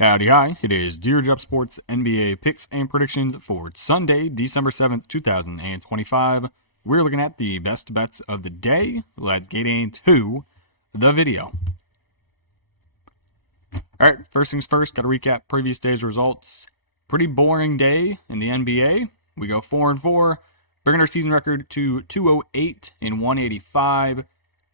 Howdy, hi. It is Deer Drop Sports NBA picks and predictions for Sunday, December 7th, 2025. We're looking at the best bets of the day. Let's get into the video. Alright, first things first, got to recap previous day's results. Pretty boring day in the NBA. We go 4-4, bringing our season record to 208 and 185.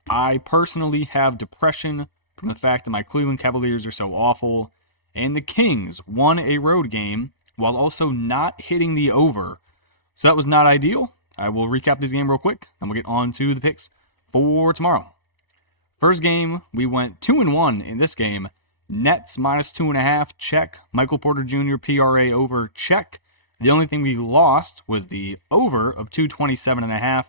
I personally have depression from the fact that my Cleveland Cavaliers are so awful. And the Kings won a road game while also not hitting the over. So that was not ideal. I will recap this game real quick, then we'll get on to the picks for tomorrow. First game, we went 2-1 in this game. Nets minus 2.5, check. Michael Porter Jr. PRA over, check. The only thing we lost was the over of 227.5.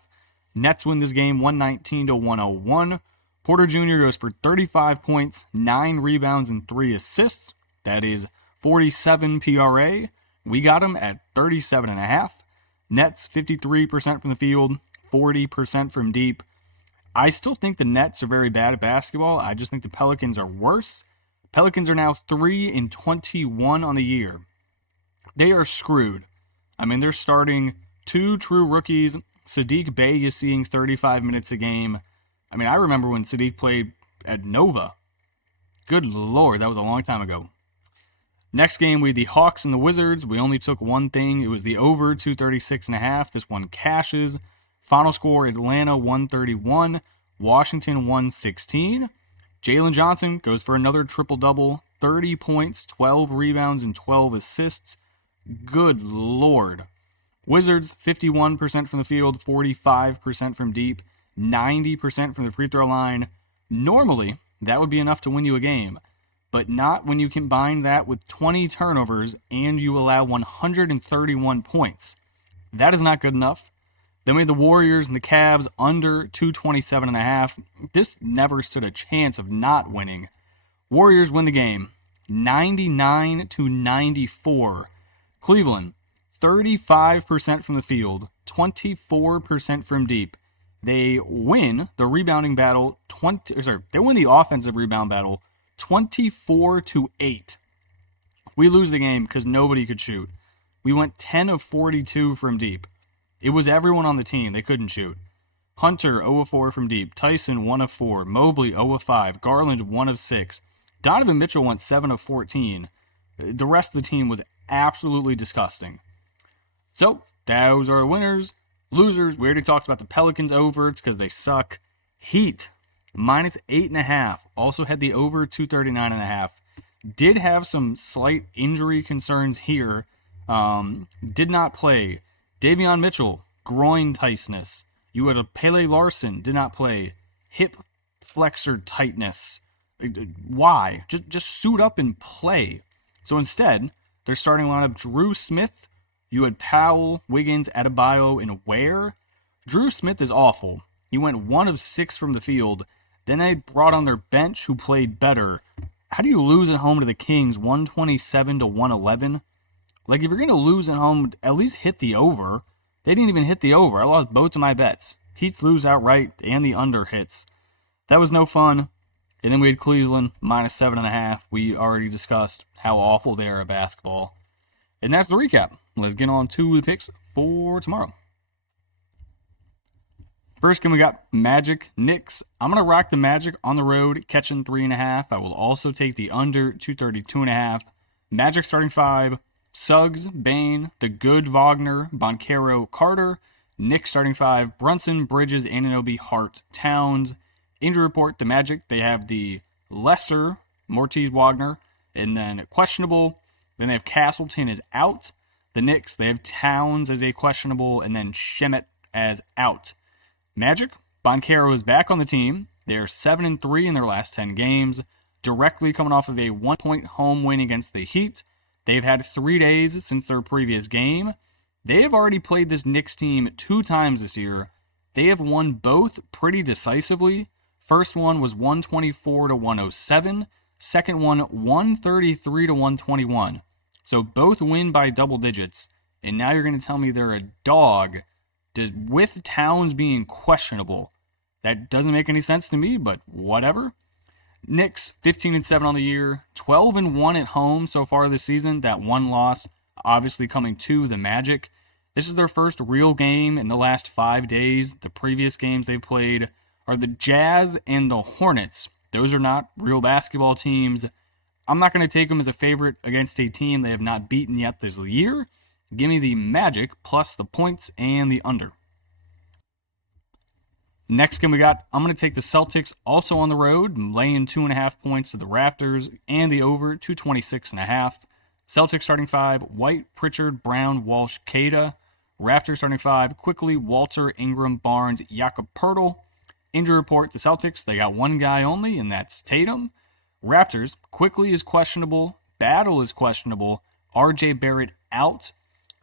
Nets win this game 119-101. Porter Jr. goes for 35 points, 9 rebounds, and 3 assists. That is 47 PRA. We got him at 37.5. Nets 53% from the field, 40% from deep. I still think the Nets are very bad at basketball. I just think the Pelicans are worse. Pelicans are now 3-21 on the year. They are screwed. I mean, they're starting 2 true rookies. Saddiq Bey is seeing 35 minutes a game. I mean, I remember when Saddiq played at Nova. Good Lord, that was a long time ago. Next game, we had the Hawks and the Wizards. We only took one thing. It was the over 236.5. This one cashes. Final score, Atlanta 131, Washington 116. Jalen Johnson goes for another triple-double, 30 points, 12 rebounds, and 12 assists. Good Lord. Wizards, 51% from the field, 45% from deep, 90% from the free throw line. Normally, that would be enough to win you a game. But not when you combine that with 20 turnovers and you allow 131 points. That is not good enough. Then we had the Warriors and the Cavs under 227.5. This never stood a chance of not winning. Warriors win the game 99-94. Cleveland, 35% from the field, 24% from deep. They win the rebounding battle they win the offensive rebound battle 24-8. We lose the game because nobody could shoot. We went 10 of 42 from deep. It was everyone on the team. They couldn't shoot. Hunter, 0 of 4 from deep. Tyson, 1 of 4. Mobley, 0 of 5. Garland, 1 of 6. Donovan Mitchell went 7 of 14. The rest of the team was absolutely disgusting. So, those are the winners. Losers, we already talked about the Pelicans over. It's because they suck. Heat, minus 8.5. Also had the over 239.5. Did have some slight injury concerns here. Did not play. Davion Mitchell, groin tightness. You had a Pele Larson, did not play. Hip flexor tightness. Why? Just suit up and play. So instead, their starting lineup, Drew Smith. You had Powell, Wiggins, Adebayo, and Ware. Drew Smith is awful. He went 1 of 6 from the field. Then they brought on their bench who played better. How do you lose at home to the Kings 127-111? Like, if you're going to lose at home, at least hit the over. They didn't even hit the over. I lost both of my bets. Heats lose outright and the under hits. That was no fun. And then we had Cleveland minus 7.5. We already discussed how awful they are at basketball. And that's the recap. Let's get on to the picks for tomorrow. First game, we got Magic Knicks. I'm going to rock the Magic on the road, catching 3.5. I will also take the under 232.5. Magic starting 5. Suggs, Bane, the good Wagner, Banchero, Carter. Knicks starting 5. Brunson, Bridges, Anunoby, Hart, Towns. Injury report, the Magic, they have the lesser Mortiz Wagner, and then questionable. Then they have Castleton is out. The Knicks, they have Towns as a questionable, and then Shemet as out. Magic, Banchero is back on the team. They're 7-3 in their last 10 games, directly coming off of a 1-point home win against the Heat. They've had 3 days since their previous game. They have already played this Knicks team 2 times this year. They have won both pretty decisively. First one was 124-107. Second one, 133-121. So both win by double digits. And now you're going to tell me they're a dog with Towns being questionable. That doesn't make any sense to me, but whatever. Knicks 15-7 on the year, 12-1 at home so far this season. That one loss obviously coming to the Magic. This is their first real game in the last 5 days. The previous games they played are the Jazz and the Hornets. Those are not real basketball teams. I'm not going to take them as a favorite against a team they have not beaten yet this year. Give me the Magic plus the points and the under. Next game we got, I'm going to take the Celtics also on the road, laying 2.5 points to the Raptors and the over 226.5. Celtics starting 5, White, Pritchard, Brown, Walsh, Cada. Raptors starting 5, quickly Walter, Ingram, Barnes, Jakob Poeltl. Injury report, the Celtics, they got one guy only, and that's Tatum. Raptors, quickly is questionable, Battle is questionable, RJ Barrett out.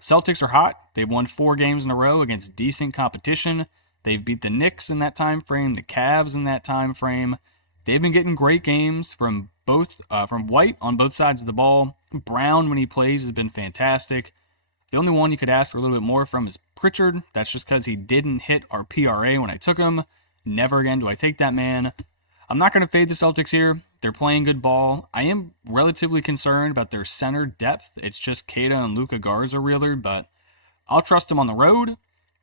Celtics are hot. They've won 4 games in a row against decent competition. They've beat the Knicks in that time frame, the Cavs in that time frame. They've been getting great games from White on both sides of the ball. Brown, when he plays, has been fantastic. The only one you could ask for a little bit more from is Pritchard. That's just because he didn't hit our PRA when I took him. Never again do I take that man. I'm not going to fade the Celtics here. They're playing good ball. I am relatively concerned about their center depth. It's just Cada and Luka Garza really, but I'll trust them on the road.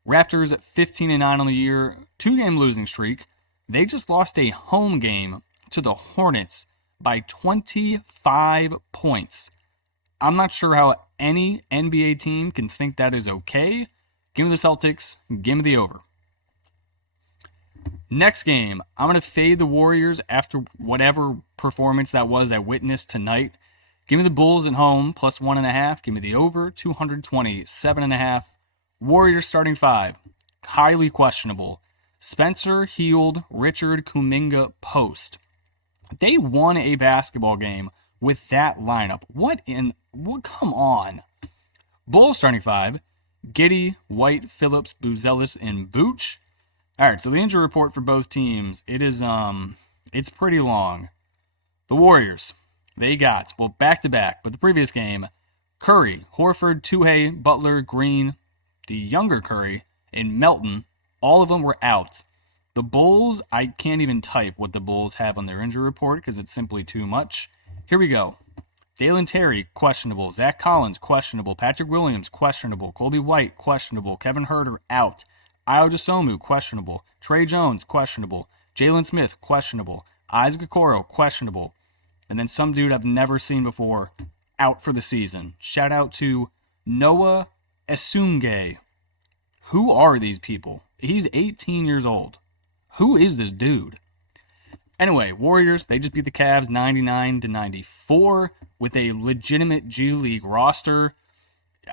Raptors at 15-9 on the year, 2-game losing streak. They just lost a home game to the Hornets by 25 points. I'm not sure how any NBA team can think that is okay. Give me the Celtics. Give me the over. Next game, I'm going to fade the Warriors after whatever performance that was I witnessed tonight. Give me the Bulls at home, plus 1.5. Give me the over, 227.5. Warriors starting 5, highly questionable. Spencer, Hield, Richard, Kuminga, Post. They won a basketball game with that lineup. Come on. Bulls starting 5, Giddey, White, Phillips, Buzelis, and Vooch. All right, so the injury report for both teams, it's pretty long. The Warriors, they got, back-to-back, but the previous game, Curry, Horford, Tuhey, Butler, Green, the younger Curry, and Melton, all of them were out. The Bulls, I can't even type what the Bulls have on their injury report because it's simply too much. Here we go. Dalen Terry, questionable. Zach Collins, questionable. Patrick Williams, questionable. Colby White, questionable. Kevin Huerter, out. Ayo Dosunmu, questionable. Trey Jones, questionable. Jalen Smith, questionable. Isaac Okoro, questionable. And then some dude I've never seen before, out for the season. Shout out to Noah Esunge. Who are these people? He's 18 years old. Who is this dude? Anyway, Warriors, they just beat the Cavs 99-94 with a legitimate G League roster.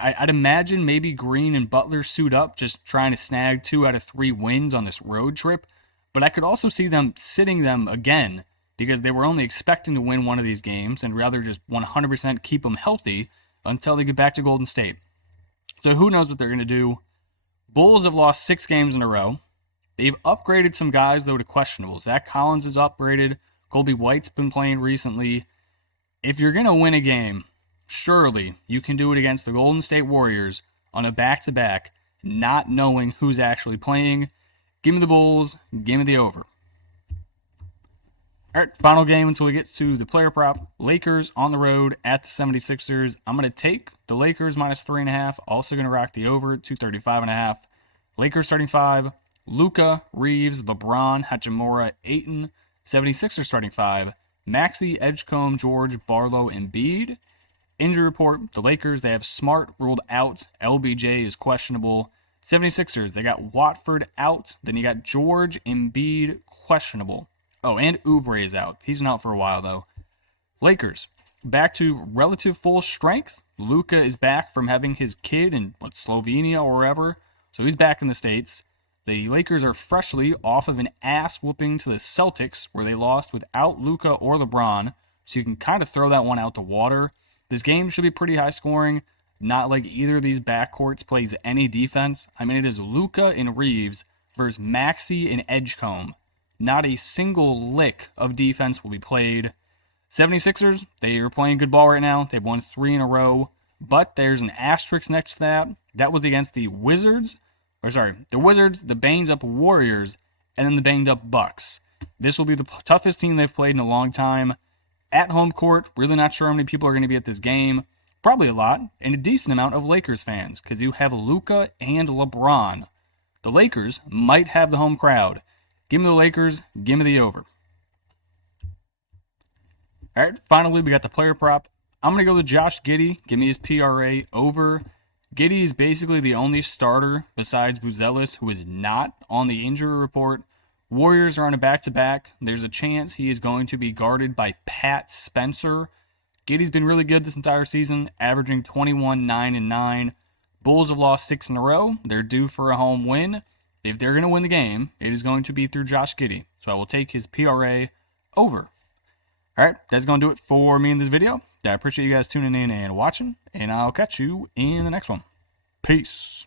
I'd imagine maybe Green and Butler suit up, just trying to snag 2 out of 3 wins on this road trip. But I could also see them sitting them again because they were only expecting to win one of these games and rather just 100% keep them healthy until they get back to Golden State. So who knows what they're going to do. Bulls have lost 6 games in a row. They've upgraded some guys, though, to questionable. Zach Collins is upgraded. Colby White's been playing recently. If you're going to win a game, surely you can do it against the Golden State Warriors on a back-to-back, not knowing who's actually playing. Give me the Bulls. Give me the over. All right, final game until we get to the player prop. Lakers on the road at the 76ers. I'm going to take the Lakers minus 3.5. Also going to rock the over, 235.5. Lakers starting 5. Luka, Reeves, LeBron, Hachimura, Ayton. 76ers starting 5. Maxey, Edgecombe, George, Barlow, Embiid. Injury report, the Lakers, they have Smart ruled out. LBJ is questionable. 76ers, they got Watford out. Then you got George, Embiid, questionable. Oh, and Oubre is out. He's been out for a while, though. Lakers, back to relative full strength. Luka is back from having his kid in, Slovenia or wherever. So he's back in the States. The Lakers are freshly off of an ass whooping to the Celtics, where they lost without Luka or LeBron. So you can kind of throw that one out the water. This game should be pretty high scoring. Not like either of these backcourts plays any defense. I mean, it is Luka and Reeves versus Maxey and Edgecombe. Not a single lick of defense will be played. 76ers, they are playing good ball right now. They've won 3 in a row. But there's an asterisk next to that. That was against the Wizards. The Wizards, the banged up Warriors, and then the banged up Bucks. This will be the toughest team they've played in a long time. At home court, really not sure how many people are going to be at this game. Probably a lot, and a decent amount of Lakers fans, because you have Luka and LeBron. The Lakers might have the home crowd. Give me the Lakers, give me the over. All right, finally, we got the player prop. I'm going to go with Josh Giddey. Give me his PRA over. Giddey is basically the only starter besides Buzelis who is not on the injury report. Warriors are on a back-to-back. There's a chance he is going to be guarded by Pat Spencer. Giddey's been really good this entire season, averaging 21, 9, and 9. Bulls have lost 6 in a row. They're due for a home win. If they're going to win the game, it is going to be through Josh Giddey. So I will take his PRA over. All right, that's going to do it for me in this video. I appreciate you guys tuning in and watching, and I'll catch you in the next one. Peace.